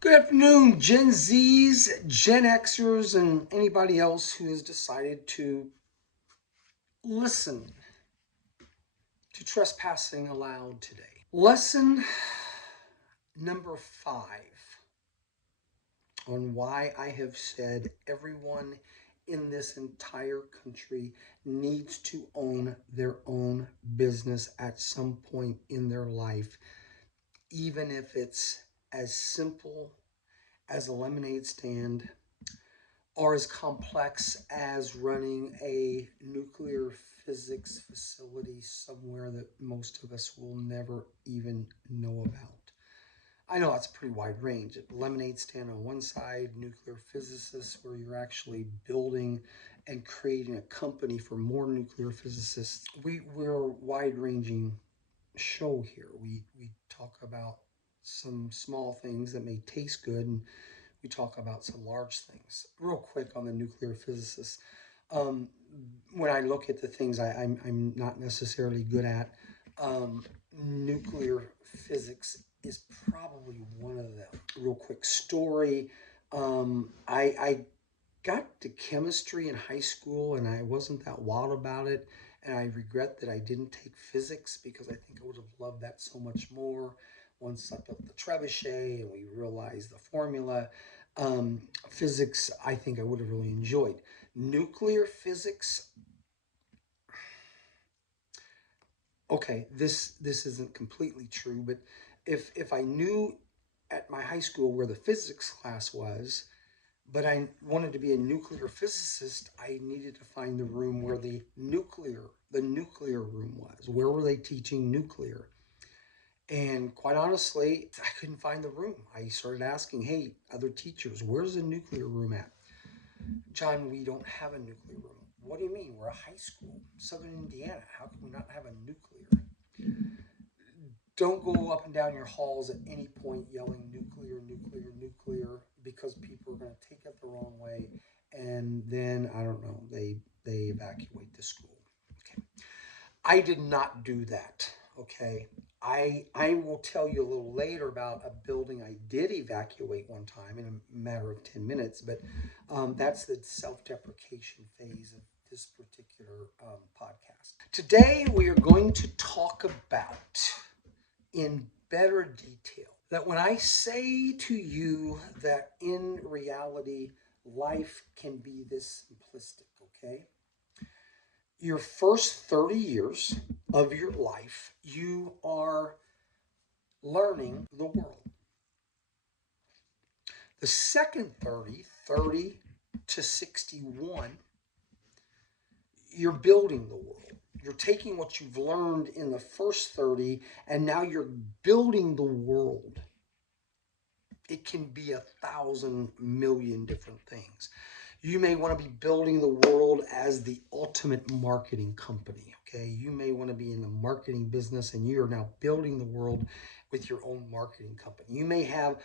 Good afternoon, Gen Zs, Gen Xers, and anybody else who has decided to listen to Trespassing Aloud today. Lesson number 5 on why I have said everyone in this entire country needs to own their own business at some point in their life, even if it's as simple as a lemonade stand or as complex as running a nuclear physics facility somewhere that most of us will never even know about. I know that's a pretty wide range. A lemonade stand on one side, nuclear physicists, where you're actually building and creating a company for more nuclear physicists. We're a wide ranging show here. We talk about some small things that may taste good, and we talk about some large things. Real quick on the nuclear physicists. Um, when I look at the things I'm not necessarily good at, nuclear physics is probably one of them. Real quick story. I got to chemistry in high school and I wasn't that wild about it. And I regret that I didn't take physics because I think I would have loved that so much more once I built the trebuchet and we realized the formula. Physics, I think I would have really enjoyed. Nuclear physics, okay, this isn't completely true, but if I knew at my high school where the physics class was, but I wanted to be a nuclear physicist, I needed to find the room where the nuclear room was. Where were they teaching nuclear? And quite honestly, I couldn't find the room. I started asking, hey, other teachers, where's the nuclear room at? John, we don't have a nuclear room. What do you mean? We're a high school, Southern Indiana. How can we not have a nuclear? Don't go up and down your halls at any point yelling nuclear, nuclear, nuclear, because people are going to take it the wrong way, and then I don't know, they evacuate the school. Okay, I did not do that. Okay, I will tell you a little later about a building I did evacuate one time in a matter of 10 minutes, but that's the self-deprecation phase of this particular podcast. Today we are going to talk about in better detail that when I say to you that in reality life can be this simplistic, okay? Your first 30 years of your life, you are learning the world. The second 30 to 61, you're building the world. You're taking what you've learned in the first 30 and now you're building the world. It can be 1,000,000,000 different things. You may want to be building the world as the ultimate marketing company. Okay, you may want to be in the marketing business, and you are now building the world with your own marketing company. You may have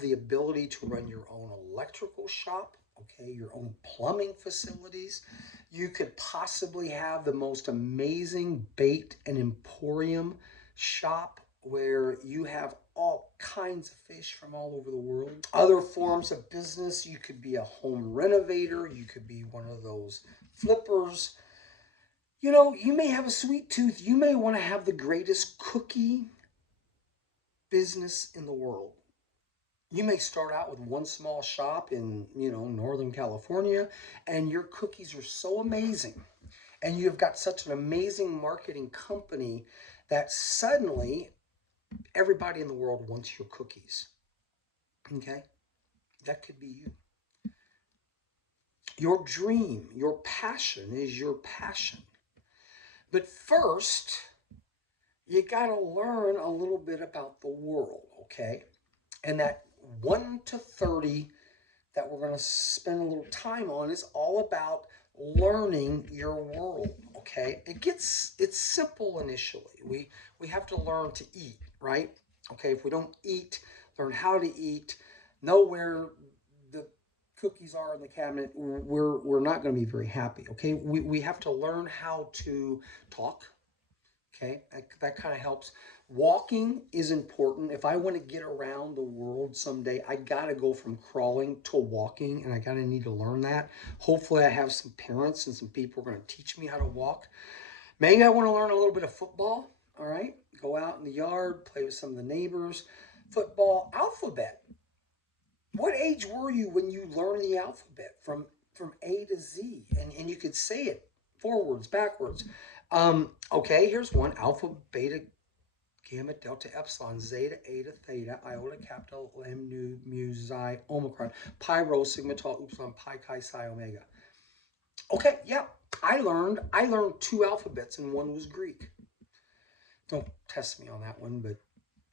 the ability to run your own electrical shop. Okay, your own plumbing facilities. You could possibly have the most amazing bait and emporium shop where you have all kinds of fish from all over the world. Other forms of business, you could be a home renovator, you could be one of those flippers. You know, you may have a sweet tooth, you may want to have the greatest cookie business in the world. You may start out with one small shop in, Northern California, and your cookies are so amazing. And you've got such an amazing marketing company that suddenly everybody in the world wants your cookies. Okay? That could be you. Your dream, your passion is your passion. But first, you got to learn a little bit about the world, okay? And that 1 to 30 that we're going to spend a little time on is all about learning your world, okay? It's simple initially. We have to learn to eat, right? Okay, if we don't eat, learn how to eat, know where the cookies are in the cabinet, we're not going to be very happy, okay? We have to learn how to talk, Okay, that kind of helps. Walking is important. If I want to get around the world someday, I got to go from crawling to walking, and I got to need to learn that. Hopefully, I have some parents and some people are going to teach me how to walk. Maybe I want to learn a little bit of football. All right, go out in the yard, play with some of the neighbors. Football, alphabet. What age were you when you learned the alphabet from A to Z, and you could say it forwards, backwards? Okay, here's one: alpha, beta, gamma, delta, epsilon, zeta, eta, theta, iota, kappa, lambda, nu, mu, xi, omicron, pi, rho, sigma, tau, upsilon, pi, chi, psi, omega. Okay, yeah, I learned two alphabets and one was Greek. Don't test me on that one, but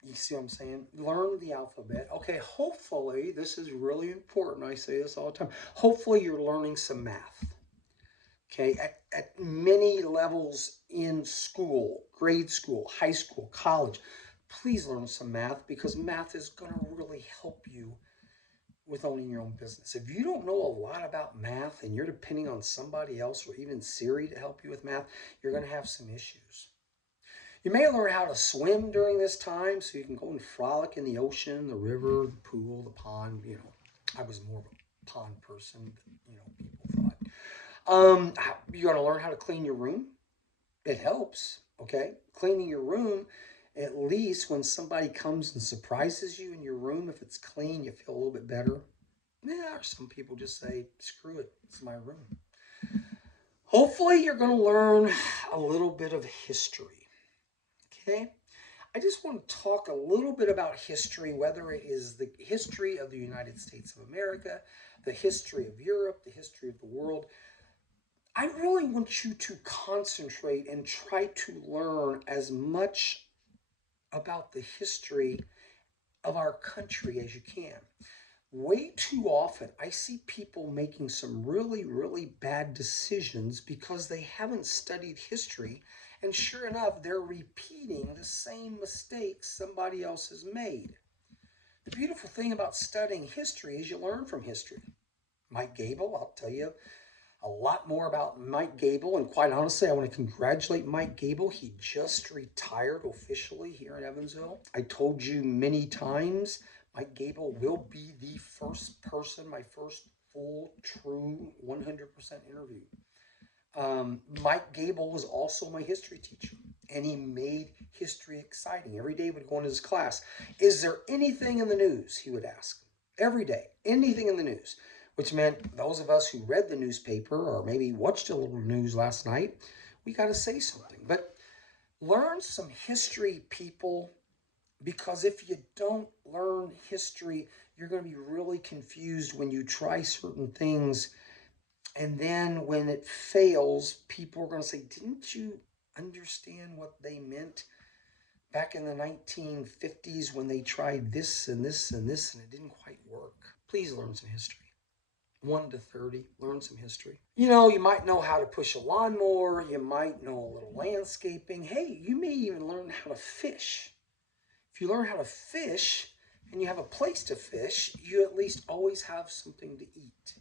you see what I'm saying? Learn the alphabet. Okay, hopefully, this is really important. I say this all the time. Hopefully, you're learning some math. Okay, at many levels in school, grade school, high school, college, please learn some math because math is going to really help you with owning your own business. If you don't know a lot about math and you're depending on somebody else or even Siri to help you with math, you're going to have some issues. You may learn how to swim during this time so you can go and frolic in the ocean, the river, the pool, the pond. I was more of a pond person than, people thought. You're going to learn how to clean your room. It helps, okay? Cleaning your room, at least when somebody comes and surprises you in your room, if it's clean, you feel a little bit better. Yeah, some people just say, screw it, it's my room. Hopefully, you're going to learn a little bit of history. Okay, I just want to talk a little bit about history, whether it is the history of the United States of America, the history of Europe, the history of the world. I really want you to concentrate and try to learn as much about the history of our country as you can. Way too often, I see people making some really, really bad decisions because they haven't studied history. And sure enough, they're repeating the same mistakes somebody else has made. The beautiful thing about studying history is you learn from history. Mike Gable, I'll tell you a lot more about Mike Gable. And quite honestly, I want to congratulate Mike Gable. He just retired officially here in Evansville. I told you many times Mike Gable will be the first person, my first full, true, 100% interview. Mike Gable was also my history teacher, and he made history exciting. Every day would go into his class. Is there anything in the news? He would ask. Every day, anything in the news, which meant those of us who read the newspaper or maybe watched a little news last night, we got to say something. But learn some history, people, because if you don't learn history, you're going to be really confused when you try certain things. And then when it fails, people are going to say, didn't you understand what they meant back in the 1950s when they tried this and this and this and it didn't quite work? Please learn some history. 1 to 30, learn some history. You might know how to push a lawnmower. You might know a little landscaping. Hey, you may even learn how to fish. If you learn how to fish and you have a place to fish, you at least always have something to eat.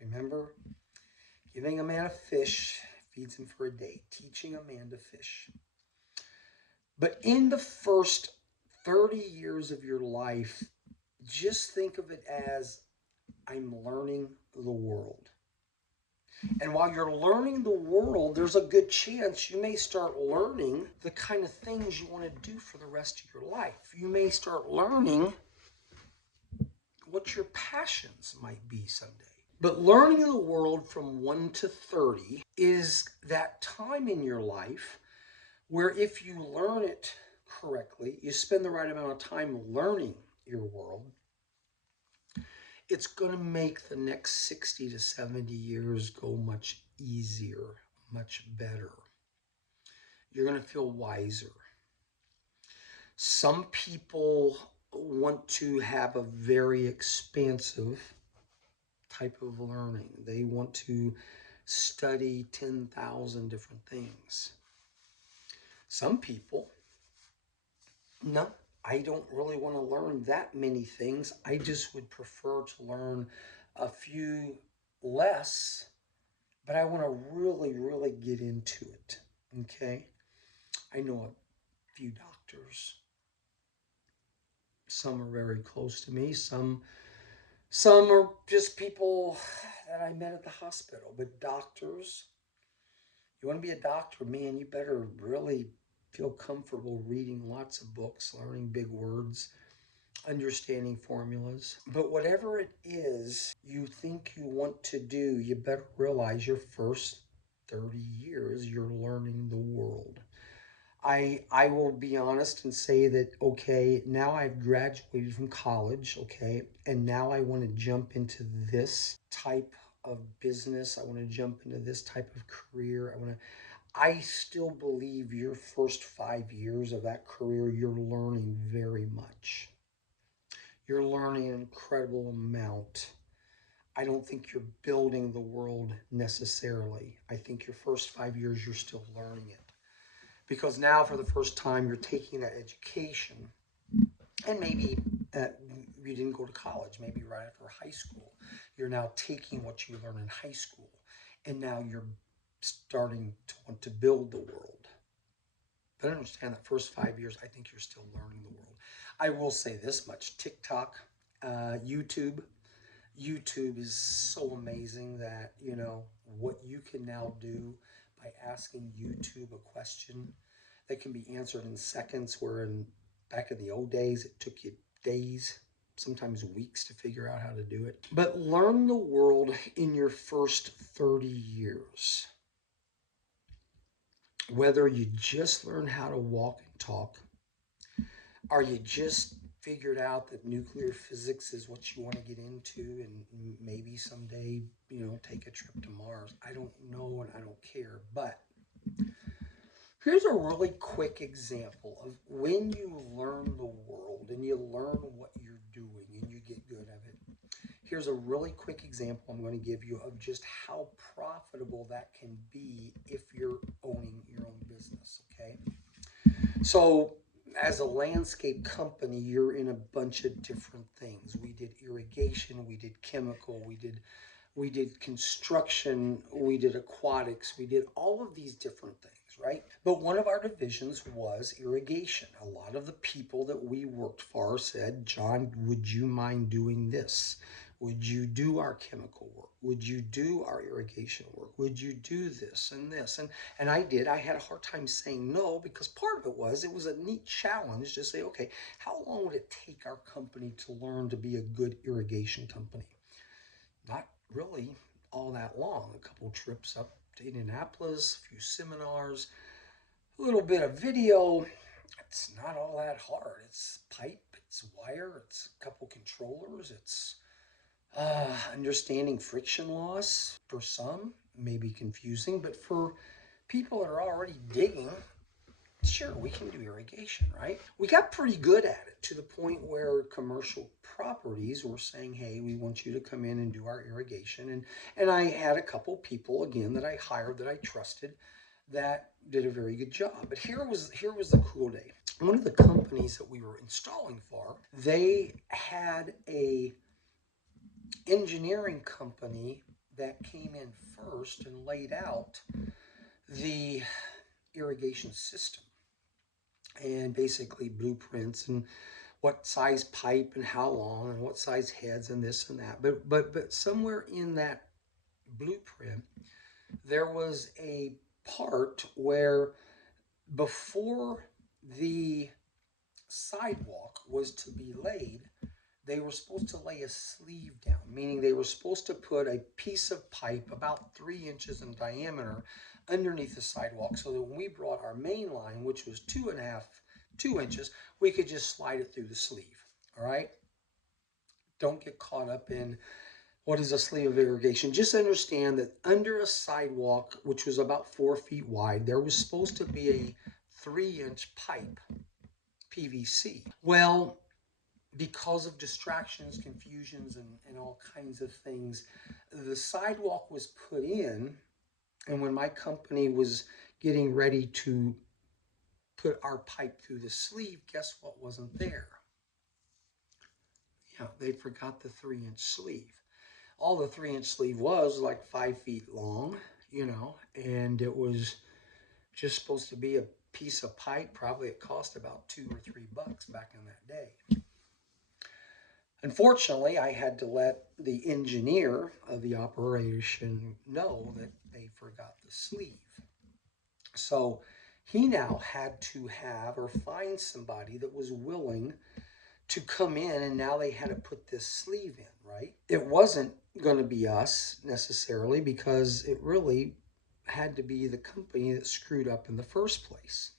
Remember, giving a man a fish feeds him for a day. Teaching a man to fish. But in the first 30 years of your life, just think of it as I'm learning the world. And while you're learning the world, there's a good chance you may start learning the kind of things you want to do for the rest of your life. You may start learning what your passions might be someday. But learning the world from 1 to 30 is that time in your life where if you learn it correctly, you spend the right amount of time learning your world, it's going to make the next 60 to 70 years go much easier, much better. You're going to feel wiser. Some people want to have a very expansive type of learning. They want to study 10,000 different things. Some people, no, I don't really want to learn that many things. I just would prefer to learn a few less, but I want to really, really get into it. Okay? I know a few doctors. Some are very close to me. Some are just people that I met at the hospital. But doctors, you want to be a doctor, man, you better really feel comfortable reading lots of books, learning big words, understanding formulas. But whatever it is you think you want to do, you better realize your first 30 years you're learning the world. I will be honest and say that, okay, now I've graduated from college, okay, and now I want to jump into this type of business. I want to jump into this type of career. I still believe your first 5 years of that career, you're learning very much. You're learning an incredible amount. I don't think you're building the world necessarily. I think your first 5 years, you're still learning it. Because now, for the first time, you're taking that education, and maybe uh, you didn't go to college, maybe right after high school. You're now taking what you learned in high school, and now you're starting to want to build the world. But I understand that first 5 years, I think you're still learning the world. I will say this much: TikTok, YouTube. YouTube is so amazing that, what you can now do by asking YouTube a question that can be answered in seconds, where back in the old days, it took you days, sometimes weeks to figure out how to do it. But learn the world in your first 30 years. Whether you just learn how to walk and talk, or you just figured out that nuclear physics is what you want to get into, and maybe someday, take a trip to Mars. I don't know and I don't care. But here's a really quick example of when you learn the world and you learn what you're doing and you get good at it. Here's a really quick example I'm going to give you of just how profitable that can be if you're owning your own business, okay? So, as a landscape company, you're in a bunch of different things. We did irrigation, we did chemical, we did construction, we did aquatics, we did all of these different things, right? But one of our divisions was irrigation. A lot of the people that we worked for said, John, would you mind doing this? Would you do our chemical work? Would you do our irrigation work? Would you do this and this? And I did. I had a hard time saying no, because part of it was a neat challenge to say, okay, how long would it take our company to learn to be a good irrigation company? Not really all that long. A couple trips up to Indianapolis, a few seminars, a little bit of video. It's not all that hard. It's pipe, it's wire, it's a couple controllers, it's understanding friction loss. For some, may be confusing, but for people that are already digging, sure, we can do irrigation, right? We got pretty good at it, to the point where commercial properties were saying, hey, we want you to come in and do our irrigation. And I had a couple people, again, that I hired, that I trusted, that did a very good job. But here was the cool day. One of the companies that we were installing for, they had a engineering company that came in first and laid out the irrigation system, and basically blueprints and what size pipe and how long and what size heads and this and that. But somewhere in that blueprint, there was a part where, before the sidewalk was to be laid, they were supposed to lay a sleeve down, meaning they were supposed to put a piece of pipe about 3 inches in diameter underneath the sidewalk, so that when we brought our main line, which was 2 inches, we could just slide it through the sleeve. All right? Don't get caught up in what is a sleeve of irrigation. Just understand that under a sidewalk, which was about 4 feet wide, there was supposed to be a 3-inch pipe, PVC. Well, because of distractions, confusions, and all kinds of things, the sidewalk was put in. And when my company was getting ready to put our pipe through the sleeve, guess what wasn't there? Yeah, they forgot the 3-inch sleeve. All the 3-inch sleeve was like 5 feet long, and it was just supposed to be piece of pipe, probably it cost about $2 or $3 back in that day. Unfortunately, I had to let the engineer of the operation know that they forgot the sleeve. So he now had to have or find somebody that was willing to come in, and now they had to put this sleeve in, right? It wasn't going to be us necessarily, because it really had to be the company that screwed up in the first place.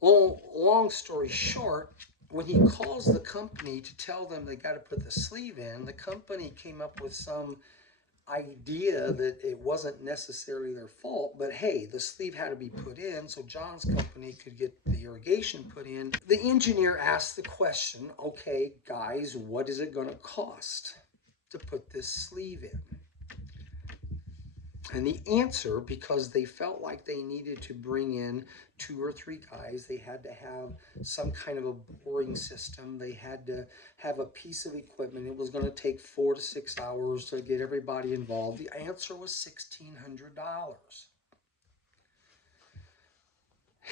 Well, long story short, when he calls the company to tell them they got to put the sleeve in, the company came up with some idea that it wasn't necessarily their fault, but hey, the sleeve had to be put in so John's company could get the irrigation put in. The engineer asked the question, okay, guys, what is it going to cost to put this sleeve in? And the answer, because they felt like they needed to bring in 2 or 3 guys, they had to have some kind of a boring system, they had to have a piece of equipment, it was going to take 4 to 6 hours to get everybody involved. The answer was $1,600.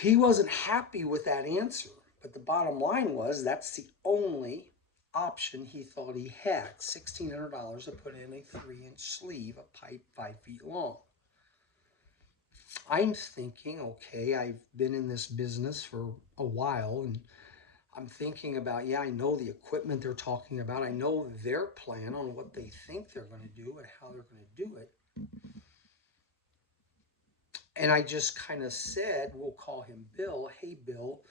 He wasn't happy with that answer, but the bottom line was that's the only option he thought he had. $1,600 to put in a 3-inch sleeve, a pipe 5 feet long. I'm thinking, okay, I've been in this business for a while, and I'm thinking about, yeah, I know the equipment they're talking about. I know their plan on what they think they're going to do and how they're going to do it. And I just kind of said, we'll call him Bill. Hey, Bill,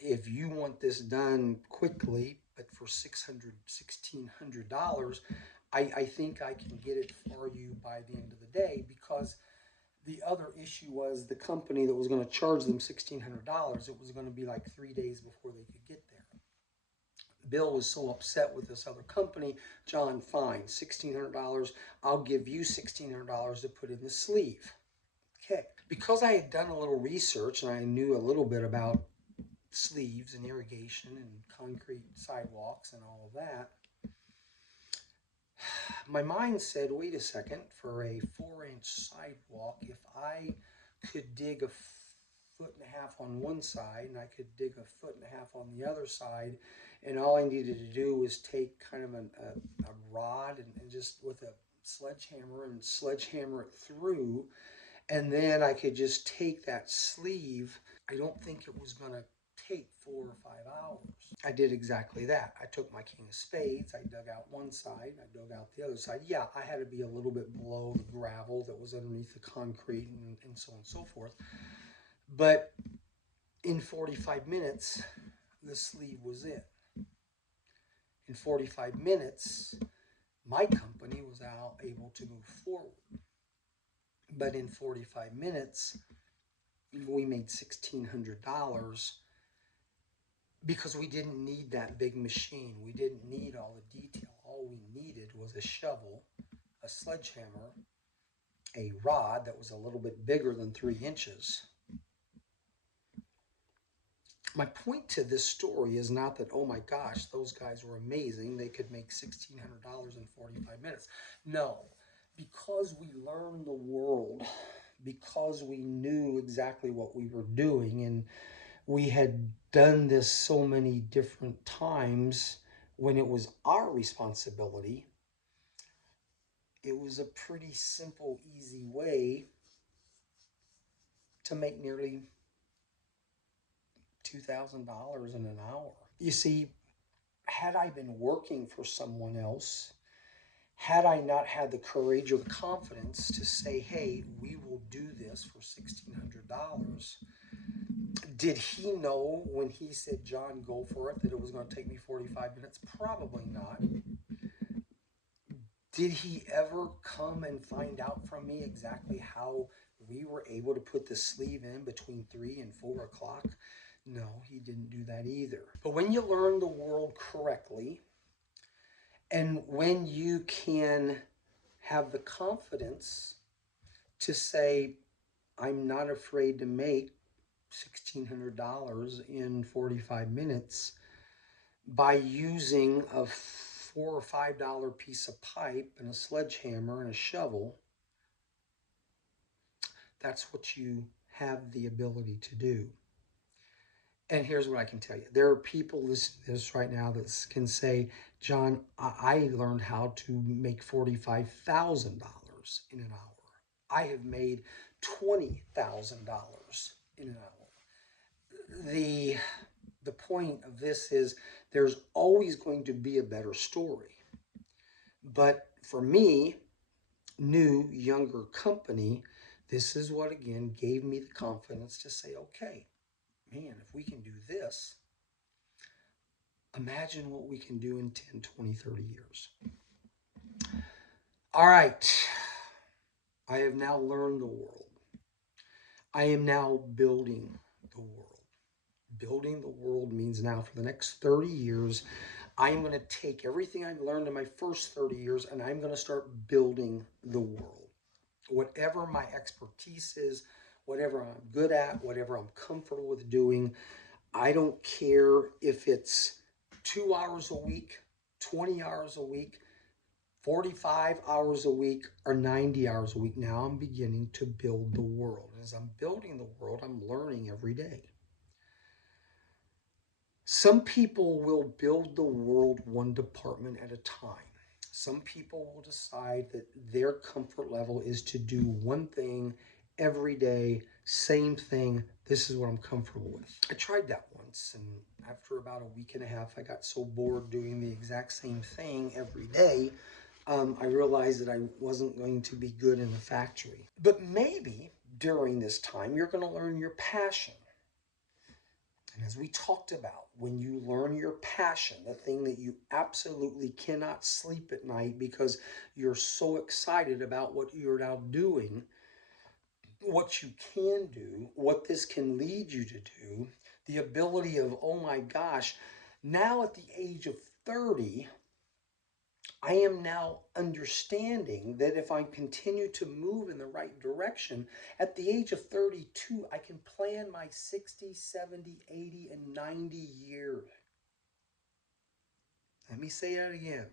if you want this done quickly, but for $1,600, I think I can get it for you by the end of the day, because the other issue was the company that was going to charge them $1,600. It was going to be like 3 days before they could get there. Bill was so upset with this other company. John, fine, $1,600. I'll give you $1,600 to put in the sleeve. Okay. Because I had done a little research and I knew a little bit about sleeves and irrigation and concrete sidewalks and all of that, my mind said, wait a second, for a 4-inch sidewalk, if I could dig a 1.5 feet on one side and I could dig a 1.5 feet on the other side, and all I needed to do was take kind of a rod and just with a sledgehammer and sledgehammer it through, and then I could just take that sleeve. I don't think it was going to take 4 or 5 hours. I did exactly that. I took my king of spades, I dug out one side, I dug out the other side. Yeah, I had to be a little bit below the gravel that was underneath the concrete and so on and so forth. But in 45 minutes, the sleeve was in. In 45 minutes, my company was now able to move forward. But in 45 minutes, we made $1,600 because we didn't need that big machine. We didn't need all the detail. All we needed was a shovel, a sledgehammer, a rod that was a little bit bigger than 3 inches. My point to this story is not that, oh my gosh, those guys were amazing, they could make $1,600 in 45 minutes. No, because we learned the world, because we knew exactly what we were doing, and we had done this so many different times when it was our responsibility, it was a pretty simple, easy way to make nearly $2,000 in an hour. You see, had I been working for someone else, had I not had the courage or the confidence to say, hey, we will do this for $1,600, did he know when he said, John, go for it, that it was going to take me 45 minutes? Probably not. Did he ever come and find out from me exactly how we were able to put the sleeve in between 3 and 4 o'clock? No, he didn't do that either. But when you learn the world correctly, and when you can have the confidence to say, I'm not afraid to make $1,600 in 45 minutes by using a $4 or $5 piece of pipe and a sledgehammer and a shovel, that's what you have the ability to do. And here's what I can tell you. There are people listening to this right now that can say, John, I learned how to make $45,000 in an hour. I have made $20,000 in an hour. The point of this is there's always going to be a better story. But for me, new, younger company, this is what again gave me the confidence to say, okay, man, if we can do this, imagine what we can do in 10, 20, 30 years. All right. I have now learned the world. I am now building the world. Building the world means now for the next 30 years, I am going to take everything I've learned in my first 30 years and I'm going to start building the world. Whatever my expertise is, whatever I'm good at, whatever I'm comfortable with doing, I don't care if it's 2 hours a week, 20 hours a week, 45 hours a week, or 90 hours a week. Now I'm beginning to build the world. As I'm building the world, I'm learning every day. Some people will build the world one department at a time. Some people will decide that their comfort level is to do one thing every day, same thing. This is what I'm comfortable with. I tried that once, and after about a week and a half, I got so bored doing the exact same thing every day. I realized that I wasn't going to be good in the factory. But maybe during this time, you're going to learn your passion. And as we talked about, when you learn your passion, the thing that you absolutely cannot sleep at night because you're so excited about what you're now doing, what you can do, what this can lead you to do, the ability of, oh my gosh, now at the age of 30, I am now understanding that if I continue to move in the right direction, at the age of 32, I can plan my 60, 70, 80, and 90 years. Let me say that again.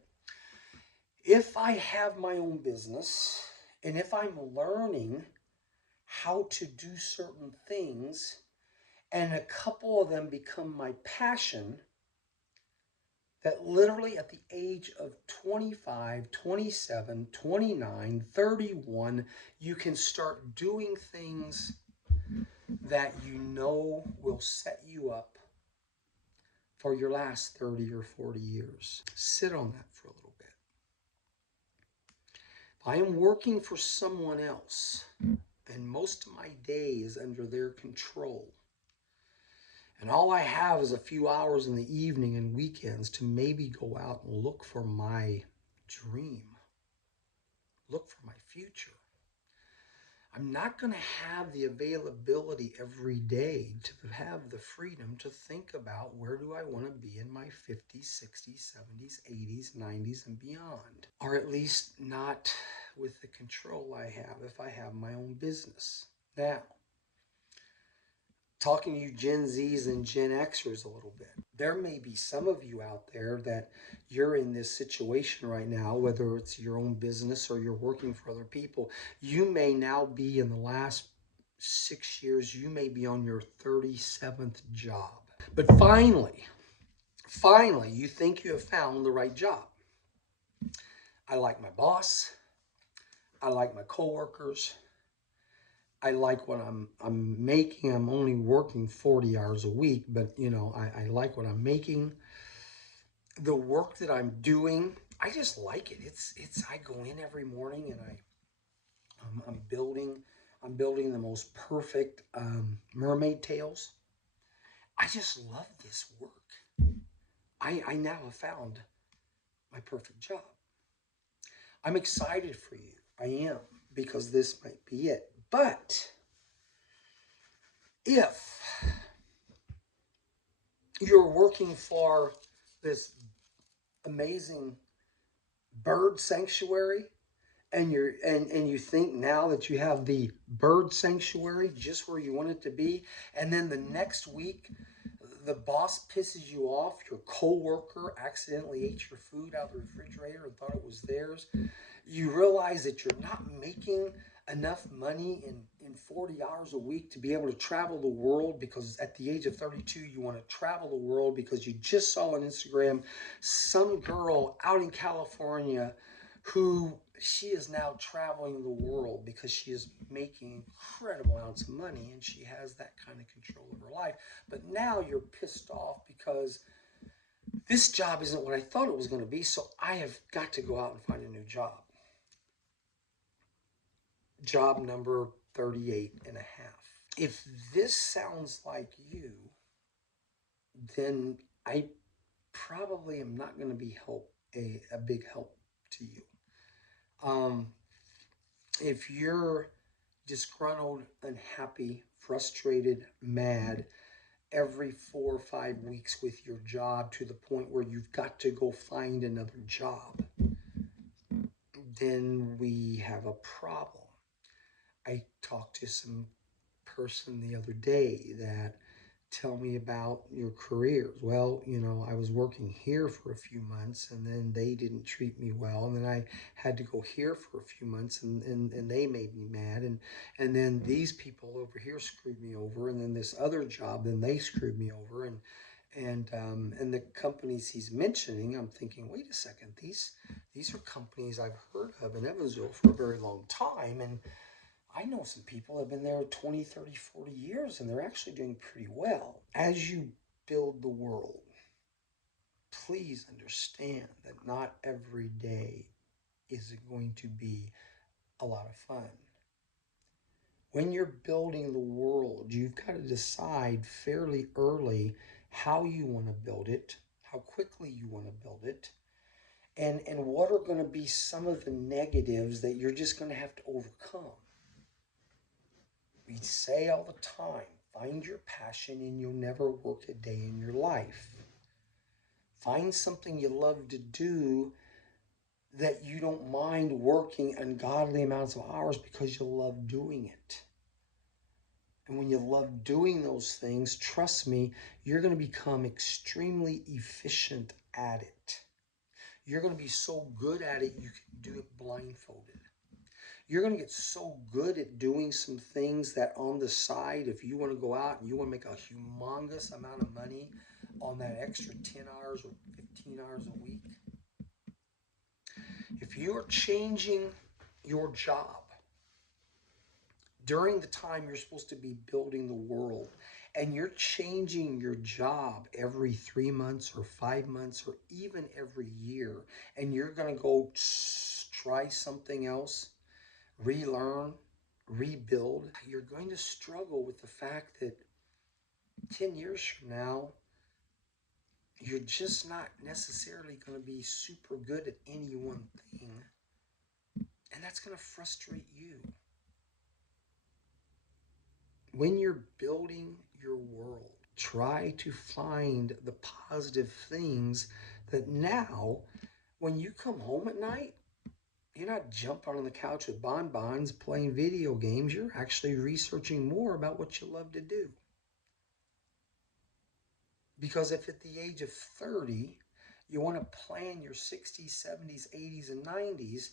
If I have my own business and if I'm learning how to do certain things and a couple of them become my passion, that literally at the age of 25, 27, 29, 31, you can start doing things that you know will set you up for your last 30 or 40 years. Sit on that for a little bit. If I am working for someone else and most of my day is under their control, and all I have is a few hours in the evening and weekends to maybe go out and look for my dream, look for my future. I'm not going to have the availability every day to have the freedom to think about where do I want to be in my 50s, 60s, 70s, 80s, 90s, and beyond. Or at least not with the control I have if I have my own business. Now, talking to you Gen Zs and Gen Xers a little bit. There may be some of you out there that you're in this situation right now, whether it's your own business or you're working for other people. You may now be in the last 6 years, you may be on your 37th job. But finally, you think you have found the right job. I like my boss. I like my coworkers. I like what I'm making. I'm only working 40 hours a week, but you know, I like what I'm making. The work that I'm doing, I just like it. It's I go in every morning and I'm building the most perfect mermaid tails. I just love this work. I now have found my perfect job. I'm excited for you. I am, because this might be it. But if you're working for this amazing bird sanctuary and you think now that you have the bird sanctuary just where you want it to be, and then the next week the boss pisses you off, your coworker accidentally ate your food out of the refrigerator and thought it was theirs, you realize that you're not making enough money in 40 hours a week to be able to travel the world, because at the age of 32 you want to travel the world because you just saw on Instagram some girl out in California who she is now traveling the world because she is making incredible amounts of money and she has that kind of control of her life. But now you're pissed off because this job isn't what I thought it was going to be, so I have got to go out and find a new job. Job number 38 and a half. If this sounds like you, then I probably am not going to be a big help to you. Um, if you're disgruntled, unhappy, frustrated, mad every 4 or 5 weeks with your job to the point where you've got to go find another job, then we have a problem. I talked to some person the other day that tell me about your careers. Well, I was working here for a few months and then they didn't treat me well. And then I had to go here for a few months and they made me mad. And then these people over here screwed me over. And then this other job, then they screwed me over. And the companies he's mentioning, I'm thinking, wait a second, these are companies I've heard of in Evansville for a very long time. And I know some people have been there 20, 30, 40 years and they're actually doing pretty well. As you build the world, please understand that not every day is it going to be a lot of fun. When you're building the world, you've got to decide fairly early how you want to build it, how quickly you want to build it, and what are going to be some of the negatives that you're just going to have to overcome. We say all the time, find your passion and you'll never work a day in your life. Find something you love to do that you don't mind working ungodly amounts of hours because you love doing it. And when you love doing those things, trust me, you're going to become extremely efficient at it. You're going to be so good at it, you can do it blindfolded. You're going to get so good at doing some things that on the side, if you want to go out and you want to make a humongous amount of money on that extra 10 hours or 15 hours a week, if you're changing your job during the time you're supposed to be building the world, and you're changing your job every 3 months or 5 months or even every year, and you're going to go try something else, relearn, rebuild, you're going to struggle with the fact that 10 years from now, you're just not necessarily going to be super good at any one thing. And that's going to frustrate you. When you're building your world, try to find the positive things that now, when you come home at night, you're not jumping on the couch with bonbons playing video games. You're actually researching more about what you love to do. Because if at the age of 30, you want to plan your 60s, 70s, 80s, and 90s,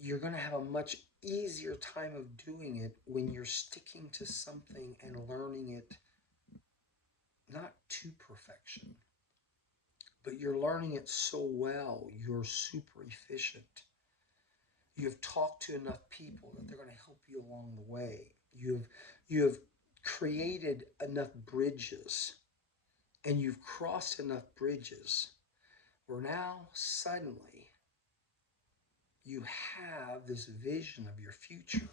you're going to have a much easier time of doing it when you're sticking to something and learning it not to perfection, but you're learning it so well, you're super efficient. You've talked to enough people that they're going to help you along the way. You have created enough bridges and you've crossed enough bridges where now suddenly you have this vision of your future.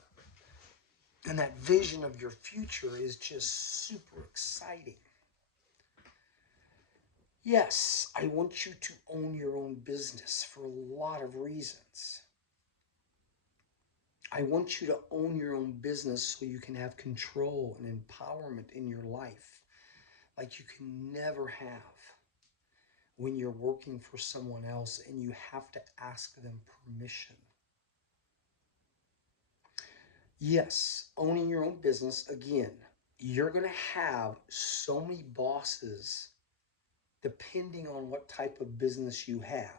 And that vision of your future is just super exciting. Yes, I want you to own your own business for a lot of reasons. I want you to own your own business so you can have control and empowerment in your life like you can never have when you're working for someone else and you have to ask them permission. Yes, owning your own business, again, you're going to have so many bosses depending on what type of business you have.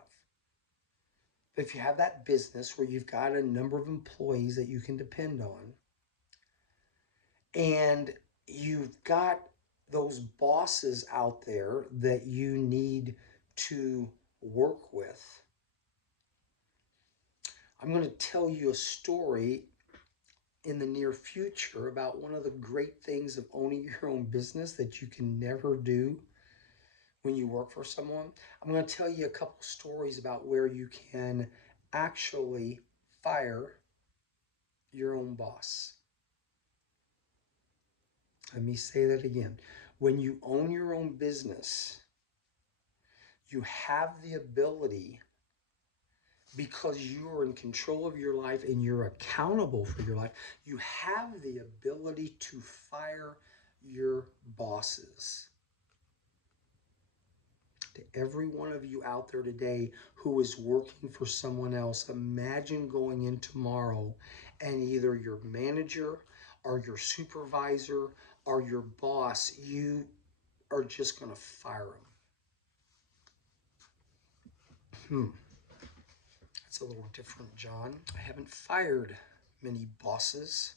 If you have that business where you've got a number of employees that you can depend on, and you've got those bosses out there that you need to work with, I'm going to tell you a story in the near future about one of the great things of owning your own business that you can never do when you work for someone. I'm going to tell you a couple stories about where you can actually fire your own boss. Let me say that again. When you own your own business, you have the ability, because you are in control of your life and you're accountable for your life, you have the ability to fire your bosses. To every one of you out there today who is working for someone else, imagine going in tomorrow and either your manager or your supervisor or your boss, you are just going to fire them. That's a little different, John. I haven't fired many bosses.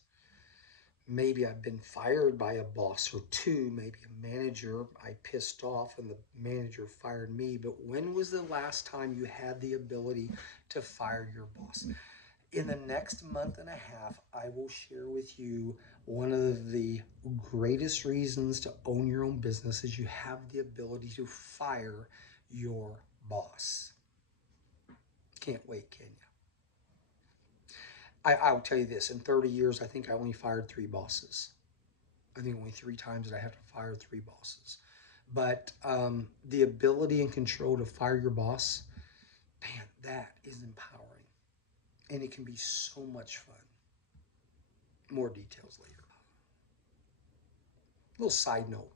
Maybe I've been fired by a boss or two, maybe a manager. I pissed off and the manager fired me. But when was the last time you had the ability to fire your boss? In the next month and a half, I will share with you one of the greatest reasons to own your own business is you have the ability to fire your boss. Can't wait, can you? I'll tell you this, in 30 years, I think I only fired 3 bosses. I think only 3 times that I have to fire 3 bosses. But the ability and control to fire your boss, man, that is empowering. And it can be so much fun. More details later. A little side note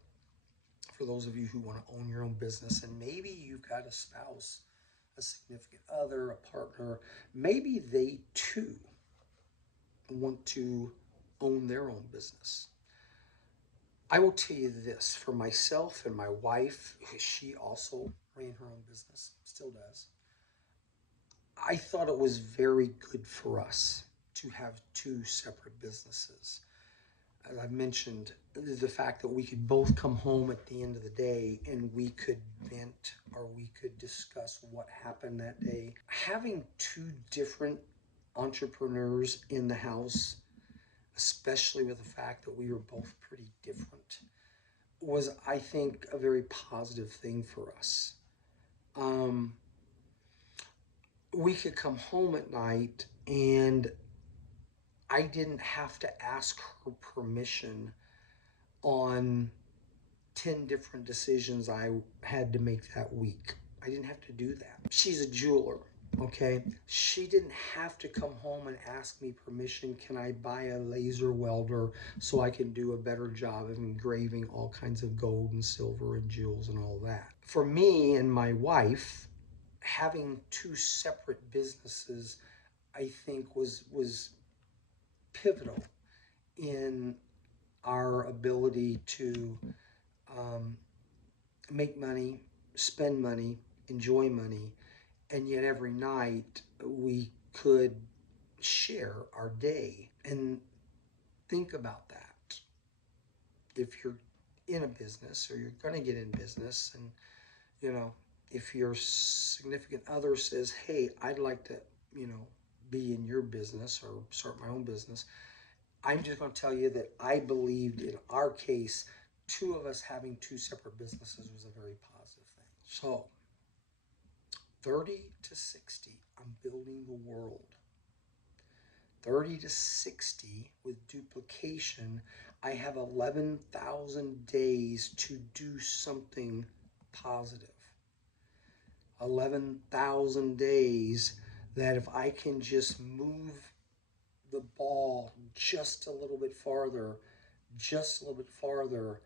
for those of you who want to own your own business, and maybe you've got a spouse, a significant other, a partner, maybe they too want to own their own business. I will tell you this, for myself and my wife, she also ran her own business, still does. I thought it was very good for us to have 2 separate businesses. As I've mentioned, the fact that we could both come home at the end of the day and we could vent or we could discuss what happened that day. Having 2 different entrepreneurs in the house, especially with the fact that we were both pretty different, was, I think, a very positive thing for us. Um, we could come home at night and I didn't have to ask her permission on 10 different decisions I had to make that week. I didn't have to do that. She's a jeweler, okay? She didn't have to come home and ask me permission. Can I buy a laser welder so I can do a better job of engraving all kinds of gold and silver and jewels and all that? For me and my wife, having 2 separate businesses, I think was pivotal in our ability to um, make money, spend money, enjoy money, and yet every night we could share our day. And think about that. If you're in a business or you're going to get in business, and you know, if your significant other says, "Hey, I'd like to, you know, be in your business or start my own business," I'm just going to tell you that I believed in our case, 2 of us having 2 separate businesses was a very positive thing. So, 30 to 60, I'm building the world. 30 to 60 with duplication, I have 11,000 days to do something positive. 11,000 days that if I can just move the ball just a little bit farther, just a little bit farther,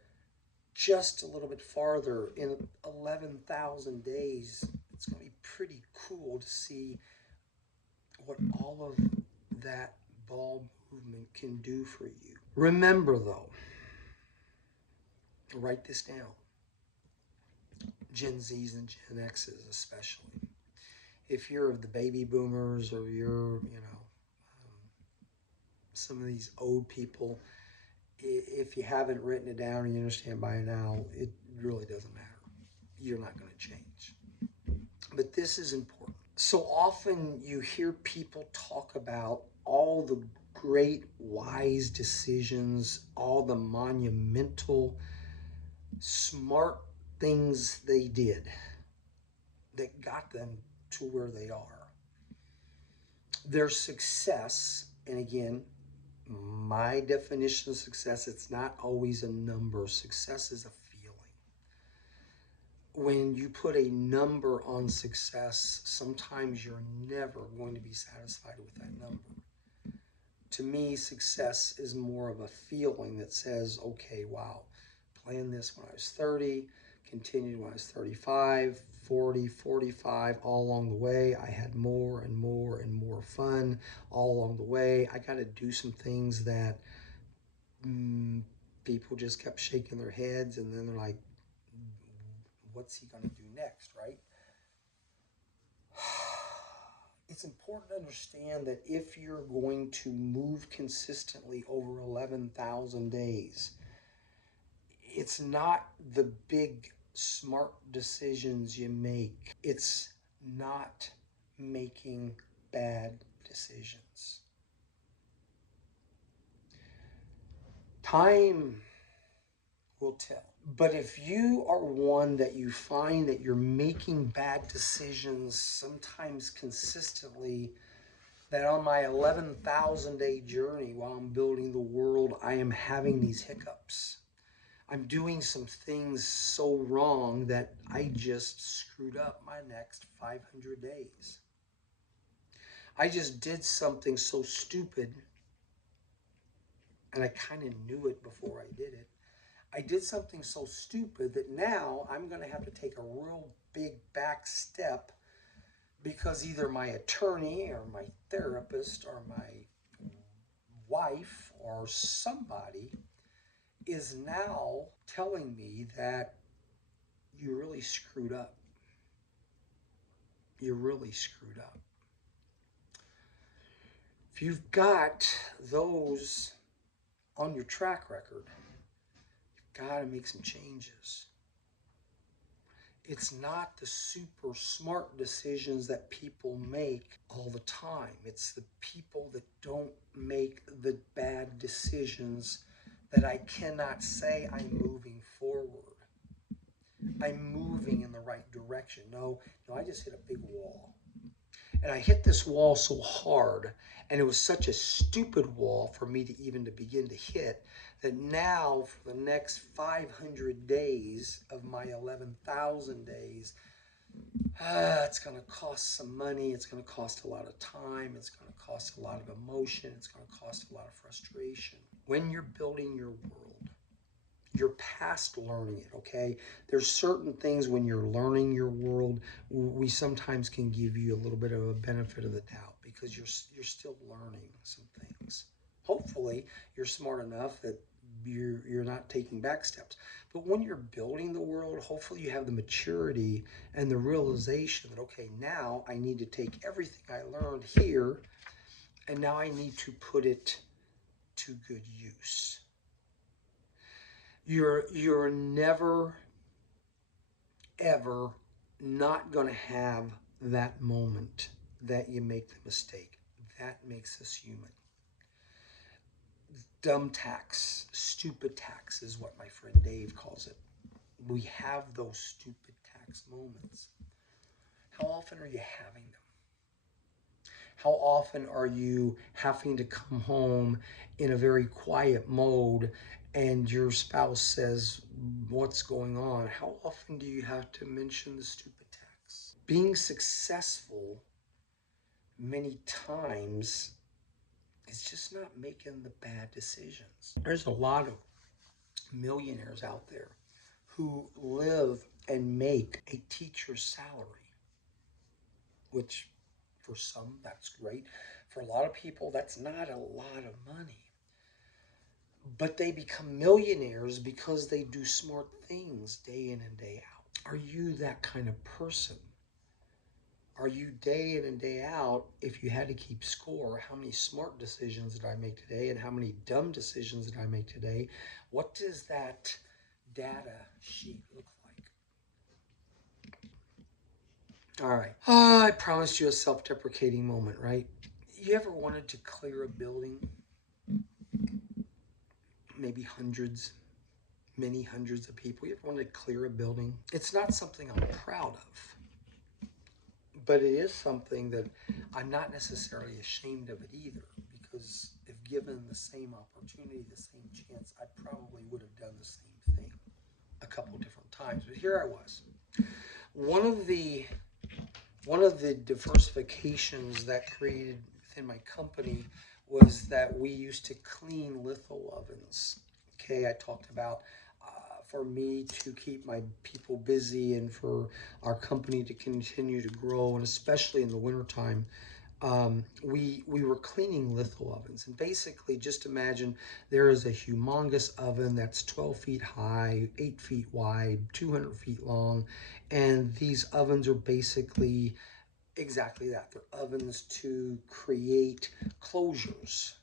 just a little bit farther in 11,000 days, it's going to be pretty cool to see what all of that ball movement can do for you. Remember though, Write this down. Gen Zs and Gen Xs especially. If you're of the baby boomers or you're, some of these old people, if you haven't written it down and you understand by now, it really doesn't matter. You're not going to change. But this is important. So often you hear people talk about all the great, wise decisions, all the monumental, smart things they did that got them to where they are. Their success, and again, my definition of success, it's not always a number. Success is a feeling. When you put a number on success, sometimes you're never going to be satisfied with that number. To me, success is more of a feeling that says, okay, wow, planned this when I was 30, continued when I was 35, 40, 45, all along the way. I had more and more and more fun all along the way. I got to do some things that people just kept shaking their heads, and then they're like, what's he going to do next, right? It's important to understand that if you're going to move consistently over 11,000 days, it's not the big smart decisions you make. It's not making bad decisions. Time will tell. But if you are one that you find that you're making bad decisions sometimes consistently, that on my 11,000 day journey while I'm building the world, I am having these hiccups. I'm doing some things so wrong that I just screwed up my next 500 days. I just did something so stupid, and I kind of knew it before I did it. I did something so stupid that now I'm going to have to take a real big back step because either my attorney or my therapist or my wife or somebody is now telling me that you really screwed up. You really screwed up. If you've got those on your track record, you've got to make some changes. It's not the super smart decisions that people make all the time. It's the people that don't make the bad decisions that I cannot say I'm moving forward. I'm moving in the right direction. No, I just hit a big wall. And I hit this wall so hard, and it was such a stupid wall for me to even to begin to hit, that now for the next 500 days of my 11,000 days, it's going to cost some money. It's going to cost a lot of time. It's going to cost a lot of emotion. It's going to cost a lot of frustration. When you're building your world, you're past learning it, okay? There's certain things when you're learning your world, we sometimes can give you a little bit of a benefit of the doubt because you're still learning some things. Hopefully, you're smart enough that you're not taking back steps. But when you're building the world, hopefully you have the maturity and the realization that, okay, now I need to take everything I learned here and now I need to put it to good use. You're never ever not going to have that moment that you make the mistake. That makes us human. Dumb tax, stupid tax is what my friend Dave calls it. We have those stupid tax moments. How often are you having them? How often are you having to come home in a very quiet mode and your spouse says, what's going on? How often do you have to mention the stupid tax? Being successful many times is just not making the bad decisions. There's a lot of millionaires out there who live and make a teacher's salary, which for some, that's great. For a lot of people, that's not a lot of money. but they become millionaires because they do smart things day in and day out. Are you that kind of person? Are you day in and day out, if you had to keep score, how many smart decisions did I make today and how many dumb decisions did I make today? What does that data sheet look like? All right. I promised you a self deprecating moment, right? You ever wanted to clear a building? Maybe hundreds, many hundreds of people. You ever wanted to clear a building? It's not something I'm proud of, but it is something that I'm not necessarily ashamed of it either, because if given the same opportunity, the same chance, I probably would have done the same thing a couple different times. But here I was. One of the one of the diversifications that created within my company was that we used to clean litho ovens. Okay, I talked about for me to keep my people busy and for our company to continue to grow, and especially in the wintertime, we were cleaning litho ovens. And basically, just imagine there is a humongous oven that's 12 feet high, 8 feet wide, 200 feet long, and these ovens are basically exactly that. They're ovens to create closures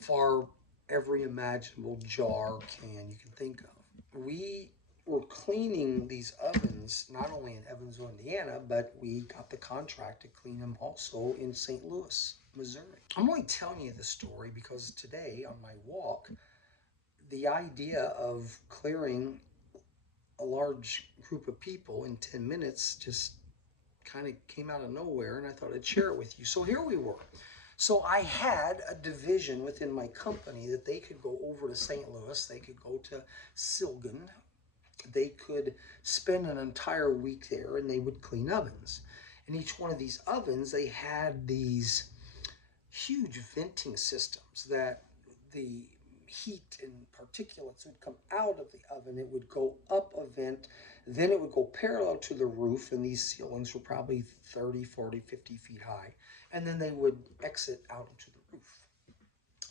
for every imaginable jar, can you can think of. We were cleaning these ovens not only in Evansville, Indiana, but we got the contract to clean them also in St. Louis, Missouri. I'm only telling you this story because today on my walk, the idea of clearing a large group of people in 10 minutes just kind of came out of nowhere, and I thought I'd share it with you. So here we were. So I had a division within my company that they could go over to St. Louis, they could go to Silgan, they could spend an entire week there, and they would clean ovens. And each one of these ovens, they had these huge venting systems that the heat and particulates would come out of the oven. It would go up a vent, then it would go parallel to the roof, and these ceilings were probably 30, 40, 50 feet high. And then they would exit out into the roof.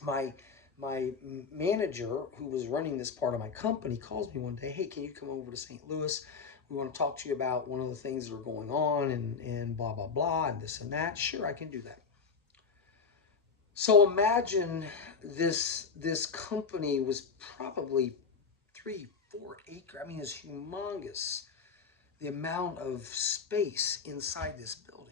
My my manager, who was running this part of my company, calls me one day, hey, can you come over to St. Louis? We want to talk to you about one of the things that are going on and blah, blah, blah, and this and that. Sure, I can do that. So imagine this company was probably 3, 4 acre. I mean, it's humongous. The amount of space inside this building.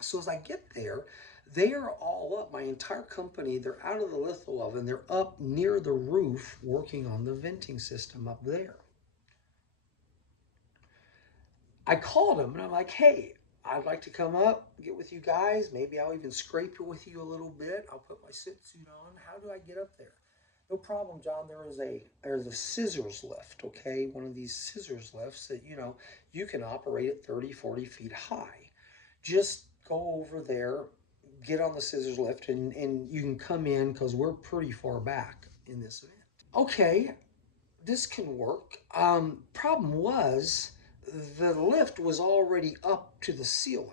So as I get there, they are all up. My entire company, they're out of the litho oven. They're up near the roof working on the venting system up there. I called them and I'm like, hey, I'd like to come up, get with you guys. Maybe I'll even scrape it with you a little bit. I'll put my sit suit on. How do I get up there? No problem, John. There's a scissors lift, okay? One of these scissors lifts that, you can operate at 30, 40 feet high. Just go over there, get on the scissors lift, and you can come in because we're pretty far back in this event. Okay, this can work. Problem was the lift was already up to the ceiling,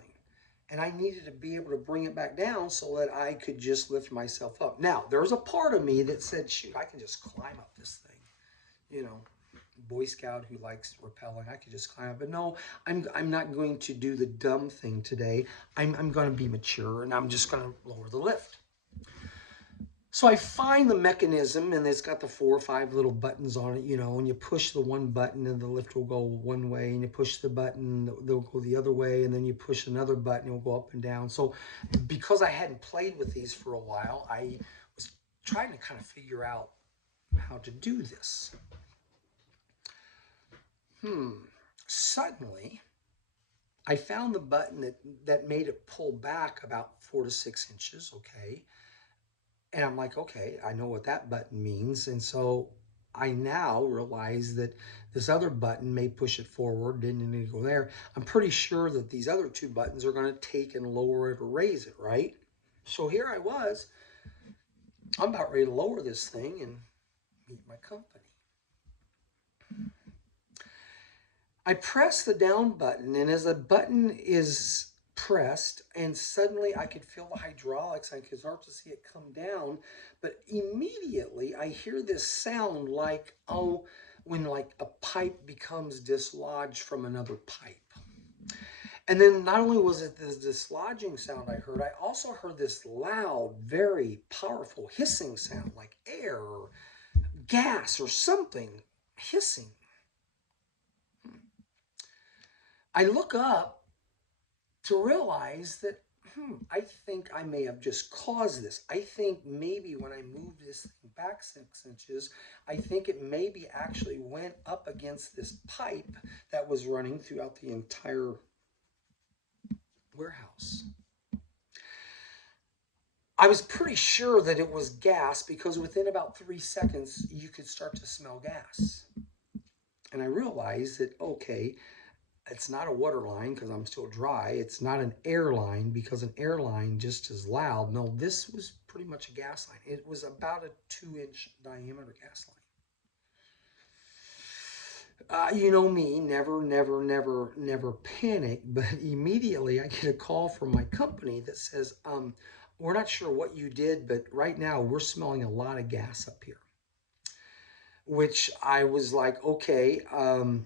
and I needed to be able to bring it back down so that I could just lift myself up. Now, there's a part of me that said, shoot, I can just climb up this thing. You know, Boy Scout who likes rappelling, I could just climb up. But no, I'm not going to do the dumb thing today. I'm going to be mature, and I'm just going to lower the lift. So I find the mechanism, and it's got the 4 or 5 little buttons on it, and you push the one button and the lift will go one way, and you push the button, they'll go the other way, and then you push another button, it'll go up and down. So because I hadn't played with these for a while, I was trying to kind of figure out how to do this. Suddenly, I found the button that made it pull back about 4 to 6 inches, okay? And I'm like, okay, I know what that button means. And so I now realize that this other button may push it forward, didn't need to go there. I'm pretty sure that these other 2 buttons are going to take and lower it or raise it, right? So here I was, I'm about ready to lower this thing and meet my company. I press the down button, and as the button is pressed, and suddenly I could feel the hydraulics. I could start to see it come down, but immediately I hear this sound like, oh, when like a pipe becomes dislodged from another pipe. And then not only was it this dislodging sound I heard, I also heard this loud, very powerful hissing sound, like air or gas or something hissing. I look up to realize that I think I may have just caused this. I think maybe when I moved this thing back 6 inches, I think it maybe actually went up against this pipe that was running throughout the entire warehouse. I was pretty sure that it was gas because within about 3 seconds, you could start to smell gas. And I realized that, okay, it's not a water line because I'm still dry. It's not an air line because an air line just is loud. No, this was pretty much a gas line. It was about a 2-inch diameter gas line. You know me, never panic, but immediately I get a call from my company that says, we're not sure what you did, but right now we're smelling a lot of gas up here. Which I was like, okay,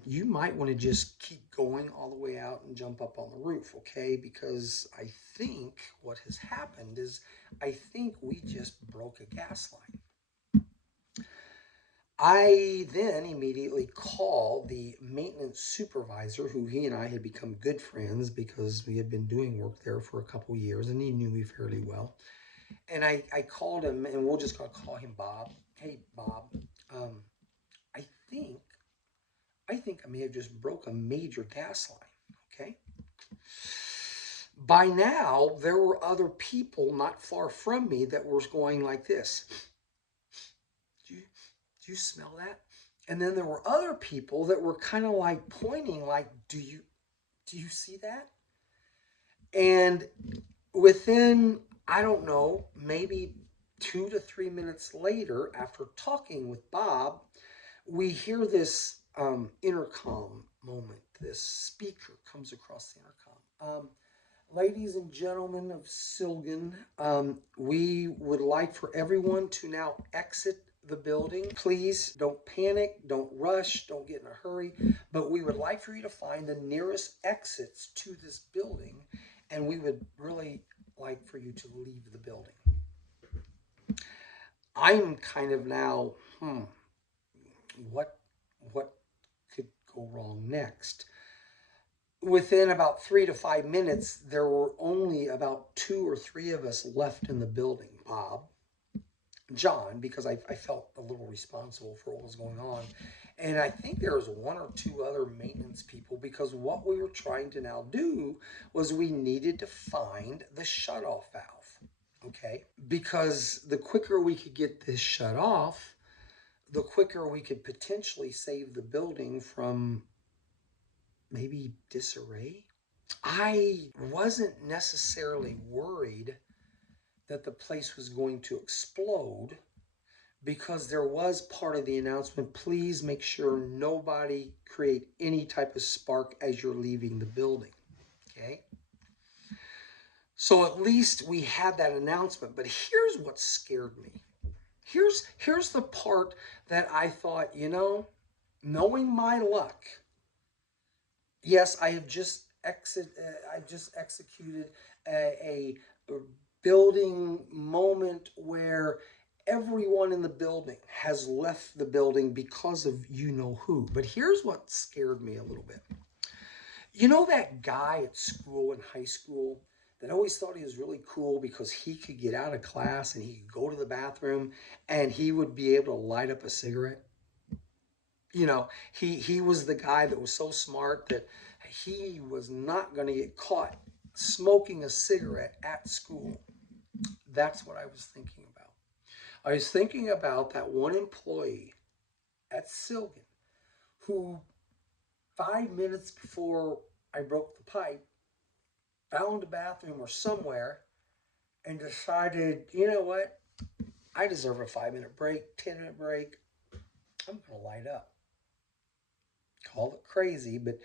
you might want to just keep going all the way out and jump up on the roof, okay? Because I think what has happened is I think we just broke a gas line. I then immediately called the maintenance supervisor, who he and I had become good friends because we had been doing work there for a couple years and he knew me fairly well. And I called him, and we're just going to call him Bob. Hey, Bob, um, I think I may have just broke a major gas line. Okay. By now, there were other people not far from me that were going like this. Do you smell that? And then there were other people that were kind of like pointing, like, do you see that? And within, I don't know, maybe 2 to 3 minutes later, after talking with Bob, we hear this intercom moment. This speaker comes across the intercom. Ladies and gentlemen of Silgan, we would like for everyone to now exit the building. Please don't panic, don't rush, don't get in a hurry, but we would like for you to find the nearest exits to this building, and we would really like for you to leave the building. I'm kind of now, what could go wrong next? Within about 3 to 5 minutes, there were only about 2 or 3 of us left in the building. Bob, John, because I felt a little responsible for what was going on. And I think there was 1 or 2 other maintenance people because what we were trying to now do was we needed to find the shutoff valve. Okay. Because the quicker we could get this shut off, the quicker we could potentially save the building from maybe disarray. I wasn't necessarily worried that the place was going to explode because there was part of the announcement, please make sure nobody create any type of spark as you're leaving the building. Okay. So at least we had that announcement, but here's what scared me. Here's the part that I thought, knowing my luck, yes, I just executed a building moment where everyone in the building has left the building because of you know who. But here's what scared me a little bit. You know that guy at school in high school that always thought he was really cool because he could get out of class and he could go to the bathroom and he would be able to light up a cigarette? He was the guy that was so smart that he was not going to get caught smoking a cigarette at school. That's what I was thinking about. I was thinking about that one employee at Silgan who 5 minutes before I broke the pipe found a bathroom or somewhere and decided, you know what? I deserve a 5 minute break, 10-minute break. I'm going to light up. Call it crazy, but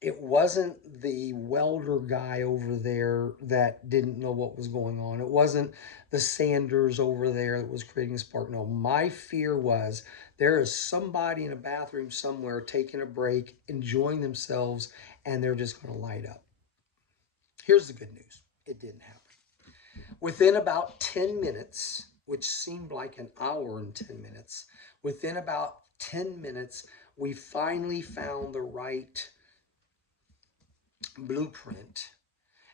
It wasn't the welder guy over there that didn't know what was going on. It wasn't the Sanders over there that was creating a spark. No, my fear was there is somebody in a bathroom somewhere taking a break, enjoying themselves, and they're just going to light up. Here's the good news: it didn't happen. Within about 10 minutes, which seemed like an hour and 10 minutes, within about 10 minutes, we finally found the right blueprint,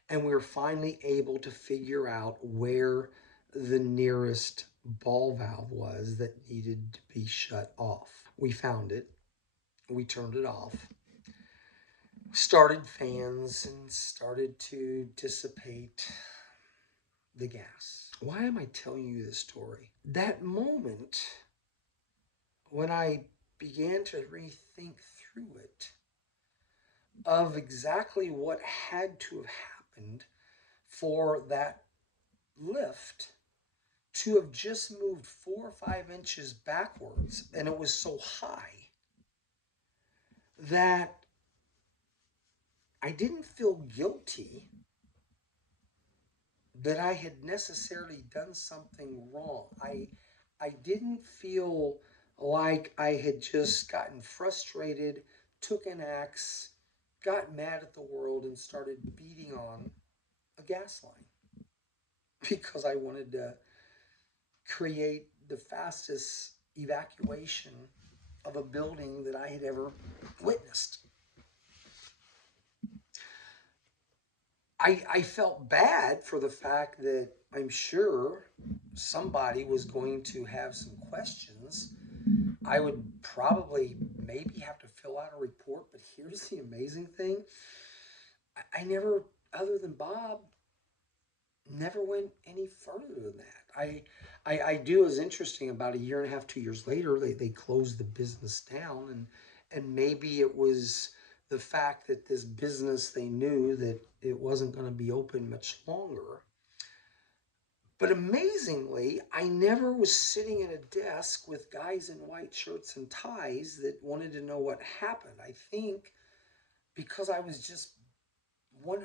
and we were finally able to figure out where the nearest ball valve was that needed to be shut off. We found it, we turned it off, started fans, and started to dissipate the gas. Why am I telling you this story? That moment when I began to rethink through it of exactly what had to have happened for that lift to have just moved 4 or 5 inches backwards, and it was so high that I didn't feel guilty that I had necessarily done something wrong. I didn't feel like I had just gotten frustrated, took an axe, got mad at the world, and started beating on a gas line because I wanted to create the fastest evacuation of a building that I had ever witnessed. I felt bad for the fact that I'm sure somebody was going to have some questions. I would probably maybe have to fill out a report, but here's the amazing thing. I never, other than Bob, never went any further than that. I do is interesting. About a year and a half, 2 years later, they closed the business down, and maybe it was the fact that this business, they knew that it wasn't going to be open much longer. But amazingly, I never was sitting at a desk with guys in white shirts and ties that wanted to know what happened. I think because I was just 100%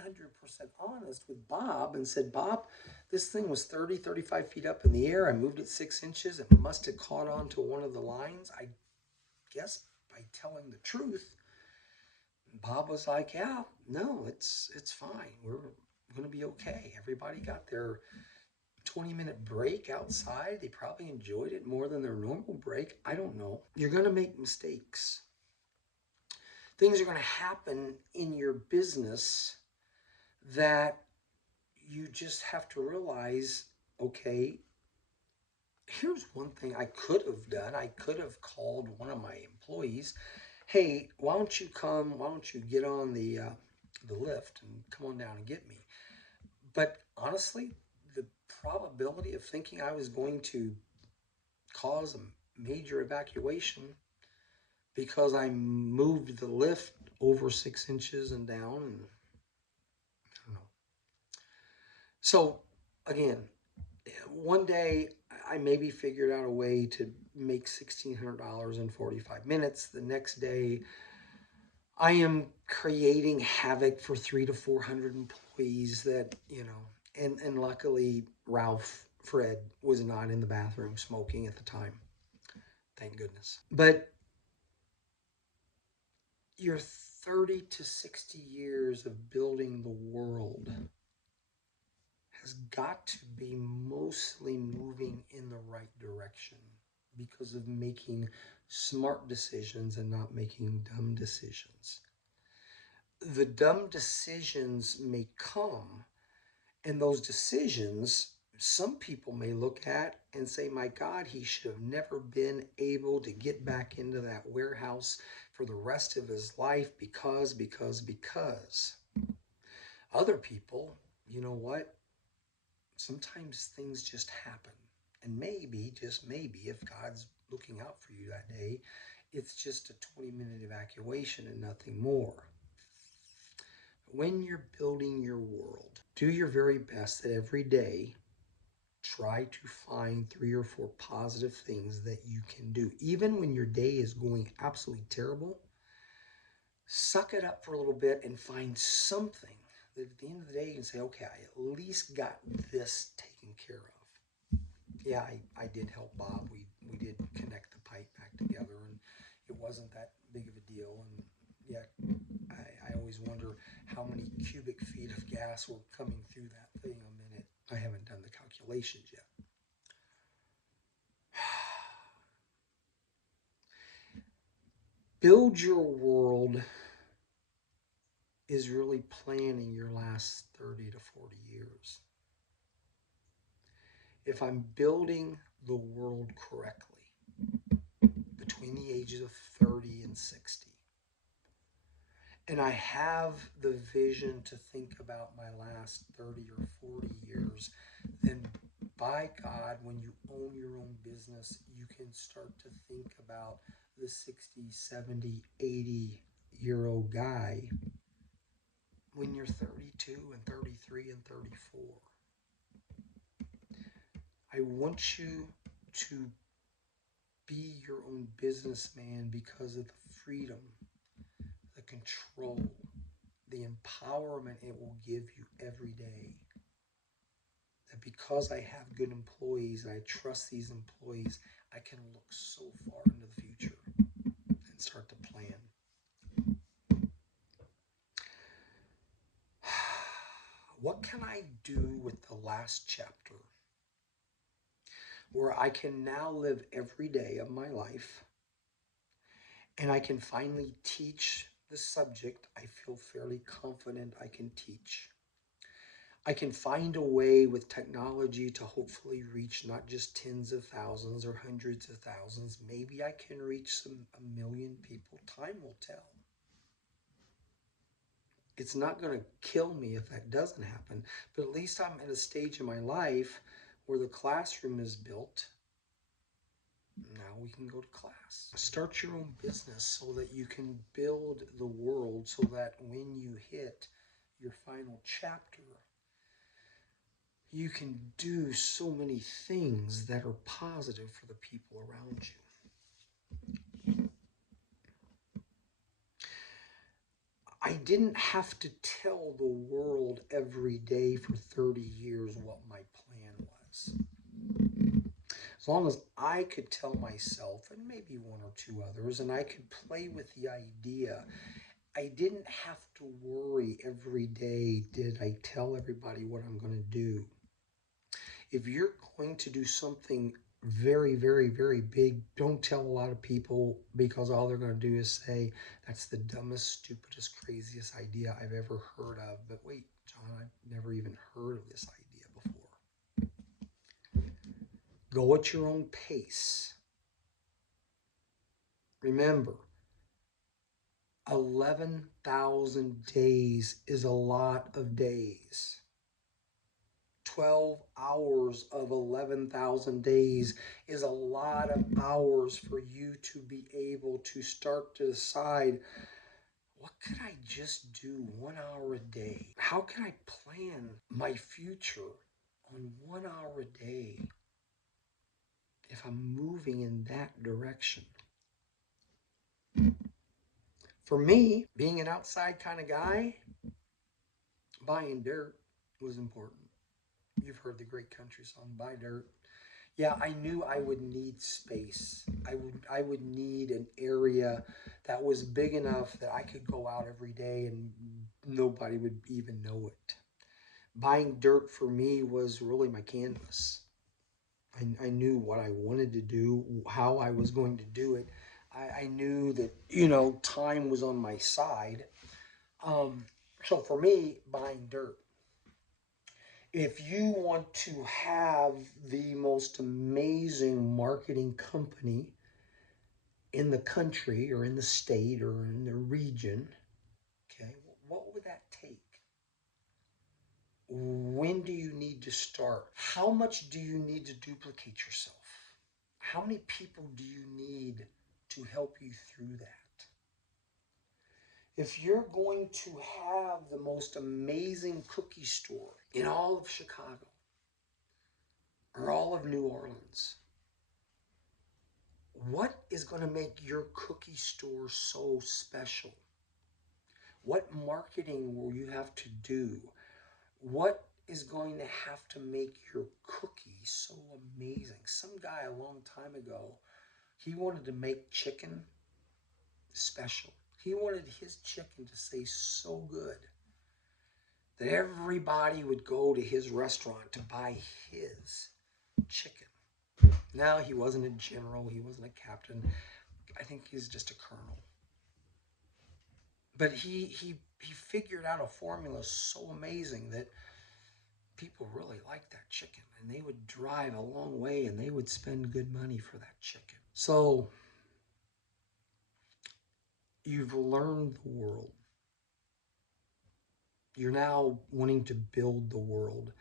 honest with Bob and said, Bob, this thing was 30, 35 feet up in the air. I moved it 6 inches. It must have caught on to one of the lines. I guess by telling the truth. Bob was like, yeah, no, it's fine. We're going to be okay. Everybody got their 20-minute break outside. They probably enjoyed it more than their normal break. I don't know. You're going to make mistakes. Things are going to happen in your business that you just have to realize, okay, here's one thing I could have done. I could have called one of my employees. Hey, why don't you come? Why don't you get on the lift and come on down and get me? But honestly, the probability of thinking I was going to cause a major evacuation because I moved the lift over 6 inches and down, and I don't know. So again, one day I maybe figured out a way to make $1,600 in 45 minutes. The next day, I am creating havoc for 300 to 400 employees that, and luckily Ralph Fred was not in the bathroom smoking at the time. Thank goodness. But your 30 to 60 years of building the world has got to be mostly moving in the right direction because of making smart decisions and not making dumb decisions. The dumb decisions may come, and those decisions, some people may look at and say, my God, he should have never been able to get back into that warehouse for the rest of his life because. Other people, you know what? Sometimes things just happen. And maybe, just maybe, if God's looking out for you that day, it's just a 20-minute evacuation and nothing more. When you're building your world, do your very best that every day try to find 3 or 4 positive things that you can do. Even when your day is going absolutely terrible, suck it up for a little bit and find something that at the end of the day you can say, okay, I at least got this taken care of. Yeah, I did help Bob. We did connect the pipe back together, and it wasn't that big of a deal. And yet, I always wonder how many cubic feet of gas were coming through that thing a minute. I haven't done the calculations yet. Build your world is really planning your last 30 to 40 years. If I'm building the world correctly between the ages of 30 and 60, and I have the vision to think about my last 30 or 40 years, then by God, when you own your own business, you can start to think about the 60, 70, 80-year-old guy when you're 32 and 33 and 34. I want you to be your own businessman because of the freedom, the control, the empowerment it will give you every day. That because I have good employees and I trust these employees, I can look so far into the future and start to plan. What can I do with the last chapter where I can now live every day of my life and I can finally teach the subject I feel fairly confident I can teach? I can find a way with technology to hopefully reach not just tens of thousands or hundreds of thousands. Maybe I can reach a million people. Time will tell. It's not going to kill me if that doesn't happen, but at least I'm at a stage in my life where the classroom is built. Now we can go to class. Start your own business so that you can build the world so that when you hit your final chapter, you can do so many things that are positive for the people around you. I didn't have to tell the world every day for 30 years what my plan was. As long as I could tell myself, and maybe one or two others, and I could play with the idea, I didn't have to worry every day, did I tell everybody what I'm going to do? If you're going to do something very, very, very big, don't tell a lot of people, because all they're going to do is say, that's the dumbest, stupidest, craziest idea I've ever heard of. But wait, John, I've never even heard of this idea before. Go at your own pace. Remember, 11,000 days is a lot of days. 12 hours of 11,000 days is a lot of hours for you to be able to start to decide, what could I just do 1 hour a day? How can I plan my future on 1 hour a day if I'm moving in that direction? For me, being an outside kind of guy, buying dirt was important. You've heard the great country song, Buy Dirt. Yeah, I knew I would need space. I would need an area that was big enough that I could go out every day and nobody would even know it. Buying dirt for me was really my canvas. I knew what I wanted to do, how I was going to do it. I knew that, time was on my side. So for me, buying dirt. If you want to have the most amazing marketing company in the country or in the state or in the region, okay, what would that take? When do you need to start? How much do you need to duplicate yourself? How many people do you need to help you through that? If you're going to have the most amazing cookie store in all of Chicago or all of New Orleans, what is going to make your cookie store so special? What marketing will you have to do? What is going to have to make your cookie so amazing? Some guy a long time ago, he wanted to make chicken special. He wanted his chicken to taste so good that everybody would go to his restaurant to buy his chicken. Now, he wasn't a general, he wasn't a captain. I think he's just a colonel. But he figured out a formula so amazing that people really liked that chicken, and they would drive a long way and they would spend good money for that chicken. So you've learned the world. You're now wanting to build the world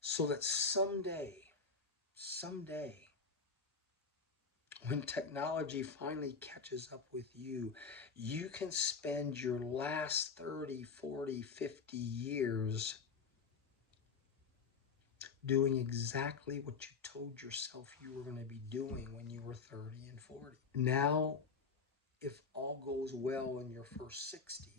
so that someday, when technology finally catches up with you, you can spend your last 30, 40, 50 years doing exactly what you told yourself you were going to be doing when you were 30 and 40. Now, if all goes well in your first 60,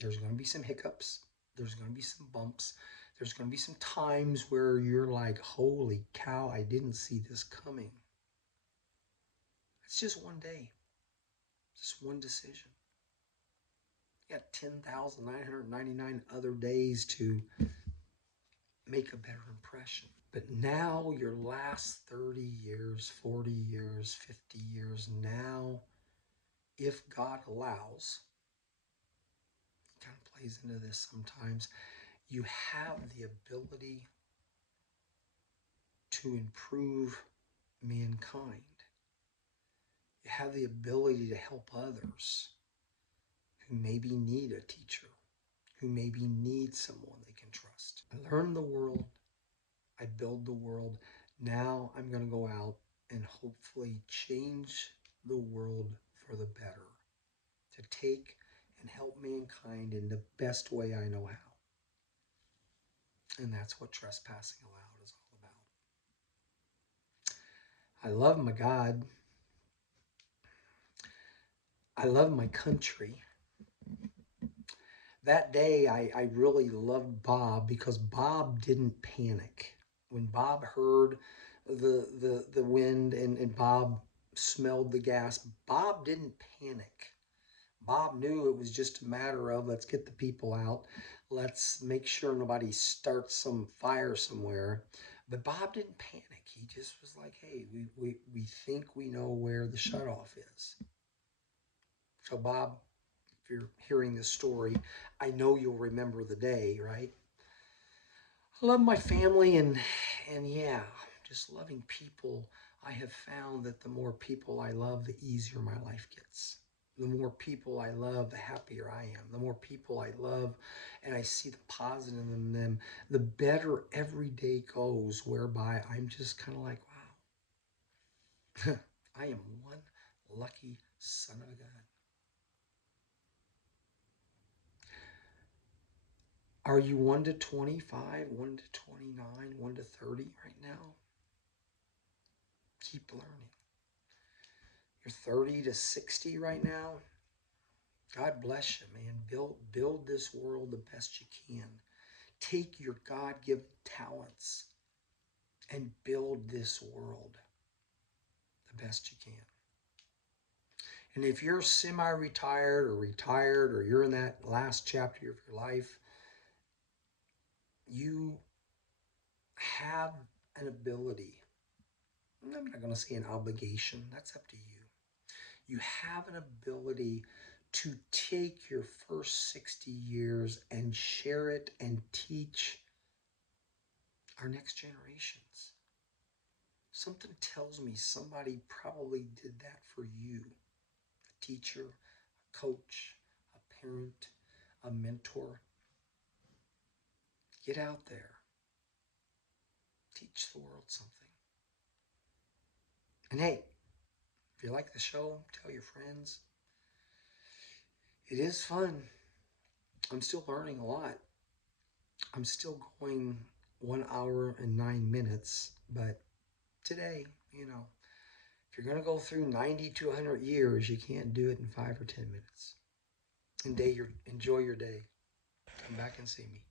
there's going to be some hiccups, there's going to be some bumps, there's going to be some times where you're like, holy cow, I didn't see this coming. It's just one day, just one decision. You got 10,999 other days to make a better impression. But now, your last 30 years, 40 years, 50 years, now, if God allows, it kind of plays into this sometimes, you have the ability to improve mankind. You have the ability to help others who maybe need a teacher, who maybe need someone they can trust. I learn the world. I build the world. Now I'm going to go out and hopefully change the world for the better, to take and help mankind in the best way I know how. And that's what Trespassing Aloud is all about. I love my God. I love my country. That day, I really loved Bob because Bob didn't panic. When Bob heard the wind and Bob smelled the gas, Bob didn't panic. Bob knew it was just a matter of, let's get the people out. Let's make sure nobody starts some fire somewhere. But Bob didn't panic. He just was like, hey, we think we know where the shutoff is. So Bob, if you're hearing this story, I know you'll remember the day, right? I love my family and yeah, just loving people. I have found that the more people I love, the easier my life gets. The more people I love, the happier I am. The more people I love and I see the positive in them, the better every day goes, whereby I'm just kind of like, wow, I am one lucky son of a gun. Are you 1 to 25, 1 to 29, 1 to 30 right now? Keep learning. You're 30 to 60 right now. God bless you, man. Build this world the best you can. Take your God-given talents and build this world the best you can. And if you're semi-retired or retired, or you're in that last chapter of your life, you have an ability. I'm not going to say an obligation. That's up to you. You have an ability to take your first 60 years and share it and teach our next generations. Something tells me somebody probably did that for you. A teacher, a coach, a parent, a mentor. Get out there. Teach the world something. And hey, if you like the show, tell your friends. It is fun. I'm still learning a lot. I'm still going 1 hour and 9 minutes, but today, if you're going to go through 90 to 100 years, you can't do it in 5 or 10 minutes. Enjoy your day. Come back and see me.